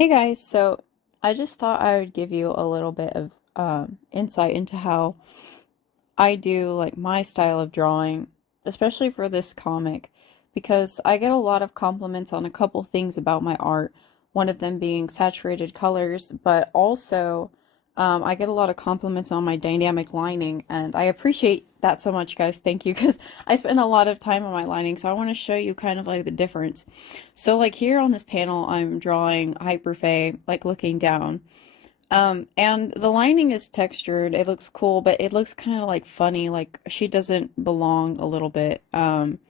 Hey guys, so I just thought I would give you a little bit of insight into how I do like my style of drawing, especially for this comic, because I get a lot of compliments on a couple things about my art, one of them being saturated colors, but also I get a lot of compliments on my dynamic lining, and I appreciate that so much, guys. Thank you, because I spend a lot of time on my lining, so I want to show you kind of like the difference. So like here on this panel, I'm drawing Hyperfae, like looking down. And the lining is textured. It looks cool, but it looks kind of like funny, like she doesn't belong a little bit. And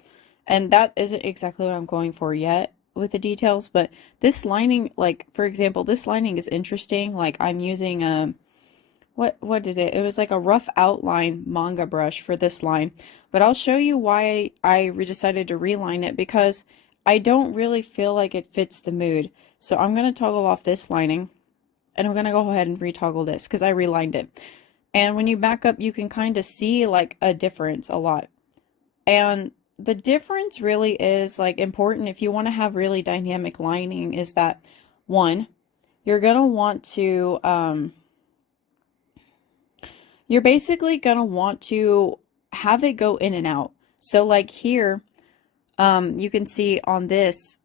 that isn't exactly what I'm going for yet with the details, but this lining, like for example, this lining is interesting. Like I'm using what did it? It was like a rough outline manga brush for this line, but I'll show you why I decided to reline it because I don't really feel like it fits the mood. So I'm gonna toggle off this lining. And I'm gonna go ahead and retoggle this because I relined it. And when you back up, you can kind of see like a difference a lot. And the difference really is like important if you want to have really dynamic lining is that one, you're gonna want to you're basically gonna want to have it go in and out. So like here, you can see on this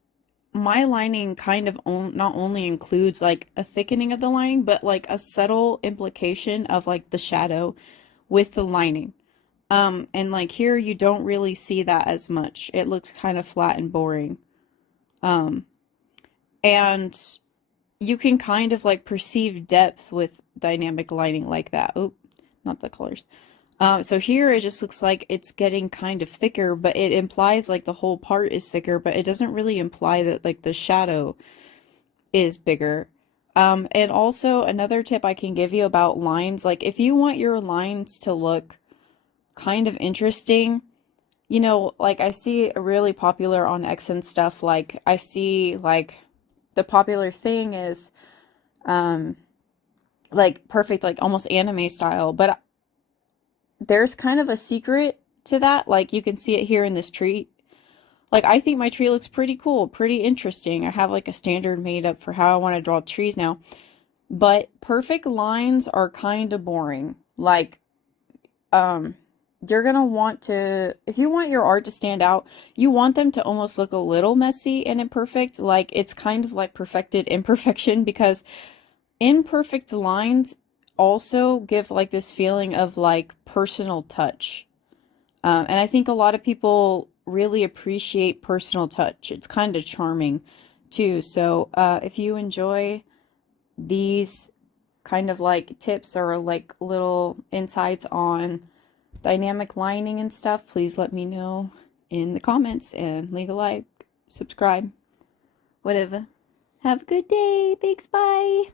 my lining kind of not only includes like a thickening of the lining, but like a subtle implication of like the shadow with the lining. And like here you don't really see that as much. It looks kind of flat and boring. Um, and you can kind of like perceive depth with dynamic lighting like that. Oh, not the colors. So here it just looks like it's getting kind of thicker, but it implies like the whole part is thicker, but it doesn't really imply that like the shadow is bigger. And also another tip I can give you about lines, like if you want your lines to look kind of interesting, you know, like I see really popular on X and stuff, like I see like the popular thing is like perfect, like almost anime style, but there's kind of a secret to that. Like you can see it here in this tree. Like I think my tree looks pretty cool, pretty interesting. I have like a standard made up for how I want to draw trees now. But perfect lines are kind of boring. Like you're gonna want to, if you want your art to stand out, you want them to almost look a little messy and imperfect. Like it's kind of like perfected imperfection because imperfect lines also give like this feeling of like personal touch. And I think a lot of people really appreciate personal touch. It's kind of charming too. So if you enjoy these kind of like tips or like little insights on dynamic lining and stuff, please let me know in the comments and leave a like, subscribe, whatever. Have a good day. Thanks. Bye.